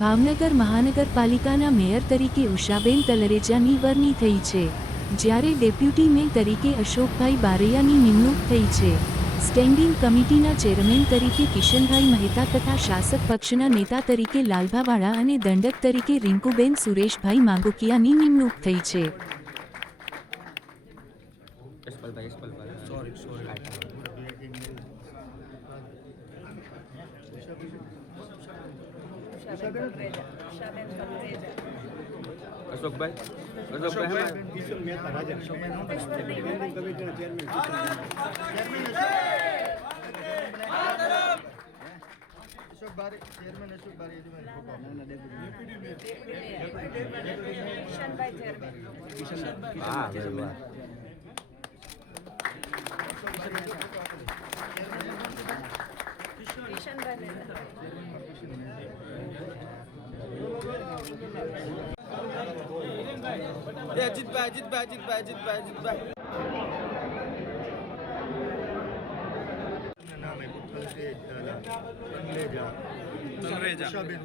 ભાવનગર મહાનગરપાલિકાના મેયર તરીકે ઉષાબેન તલરેજાની વરણી થઈ છે, જ્યારે ડેપ્યુટી મેયર તરીકે અશોકભાઈ બારૈયાની નિમણૂક થઈ છે. સ્ટેન્ડિંગ કમિટીના ચેરમેન તરીકે કિશનભાઈ મહેતા તથા શાસક પક્ષના નેતા તરીકે લાલભાવાળા અને દંડક તરીકે રિંકુબેન સુરેશભાઈ માંગુકિયાની નિમણૂક થઈ છે. ઉષાબેન